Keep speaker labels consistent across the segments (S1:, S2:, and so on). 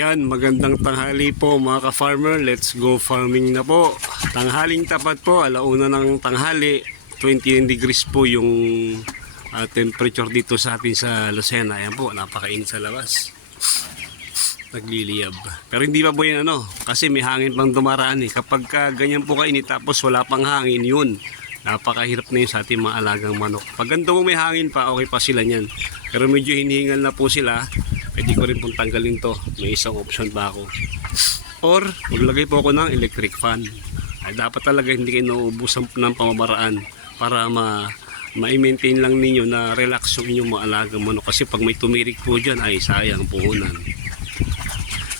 S1: Ayan, magandang tanghali po mga ka-farmer. Let's go farming na po. Tanghaling tapat po, alauna ng tanghali. 29 degrees po yung ah, temperature dito sa atin sa Lucena. Ayan po, napakainit sa labas. Nagliliyab. Pero hindi pa po yan ano, kasi may hangin pang dumaraan eh. Kapag ka ganyan po kainit tapos wala pang hangin, yun. Napakahirap na yun sa ating mga alagang manok. Pag ganito mo may hangin pa, okay pa sila niyan. Pero medyo hinihingal na po sila, pwede ko rin pong tanggalin to. May isang option pa ako. Or, maglagay po ako ng electric fan. Ay, dapat talaga hindi kayo nauubusan ng pamamaraan para ma ma-maintain lang ninyo na relax yung inyong mga alagang manok. Kasi pag may tumirik po dyan, ay sayang puhunan.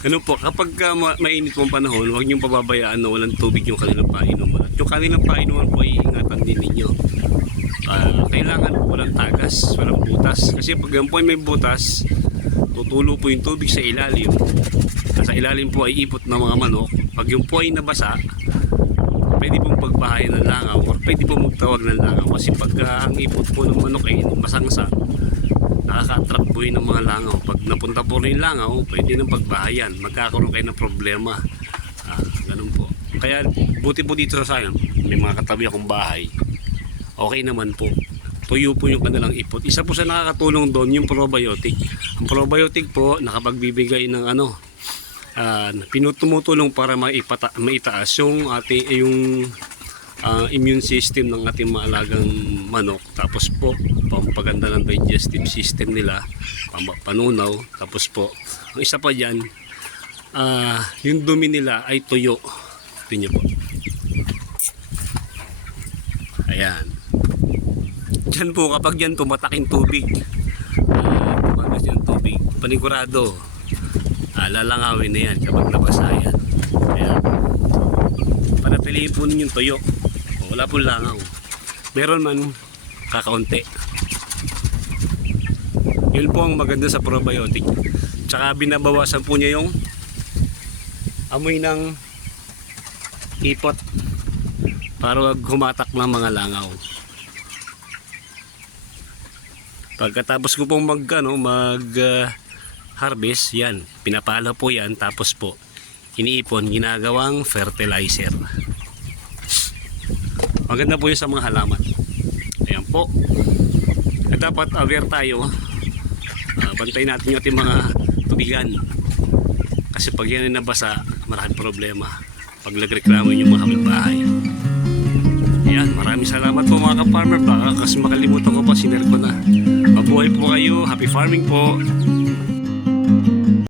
S1: Ano po, kapag uh, ma- mainit pong panahon, huwag niyong pababayaan na walang tubig yung kanilang painuman. Yung kanilang painuman po ay ingatan din ninyo. Ah, kailangan po walang tagas, walang butas. Kasi pag yan po ay may butas, tutulo po yung tubig sa ilalim. Sa ilalim po ay ipot ng mga manok. Pag yung po ay nabasa, pwede pong pagbahayan ng langaw or pwede pong magtawag ng langaw. Kasi pag ah, ang ipot po ng manok ay masangsa, nakaka-attract po yun ng mga langaw. Pag napunta po rin langaw, pwede nang pagbahayan. Magkakaroon kayo ng problema. Ah, ganun po. Kaya buti po dito sa sayon, may mga katabi akong bahay. Okay naman po. Tuyo po yung kanilang ipot. Isa po sa nakakatulong doon yung probiotic. Ang probiotic po nakapagbibigay ng ano, ah, pinutumutulong para maipata, maitaas yung ating yung ah, immune system ng ating maalagang manok. Tapos po, pampaganda ng digestive system nila, panunaw. Tapos po, ang isa pa dyan, ah, yung dumi nila ay tuyo. Tingnan niyo po. Ayan. Diyan po, kapag yan tumataking tubig, ah, tumagas yung tubig, panigurado, ah, lalangawin na yan kapag nabasa yan. Ayan. Panapiliin po ninyo tuyo. O, Wala po langaw. Meron man kakaunti. Yun po ang maganda sa probiotic. Tsaka binabawasan po niya yung amoy ng ipot para wag humatak ng mga langaw. Pagkatapos ko pong mag, ano, mag ah, harvest, yan, pinapala po yan, tapos po, iniipon, ginagawang fertilizer. Maganda po yun sa mga halaman. Ayan po. At dapat aware tayo. Uh, bantay natin yung ating mga tubigan. Kasi pag yan ay nabasa, maraming problema. Pag nagreklamo yung mga kapitbahay. Ayan, maraming salamat po mga ka-farmer. Baka kasi makalimutan ko pa, sinare ko na. Mabuhay po kayo. Happy farming po.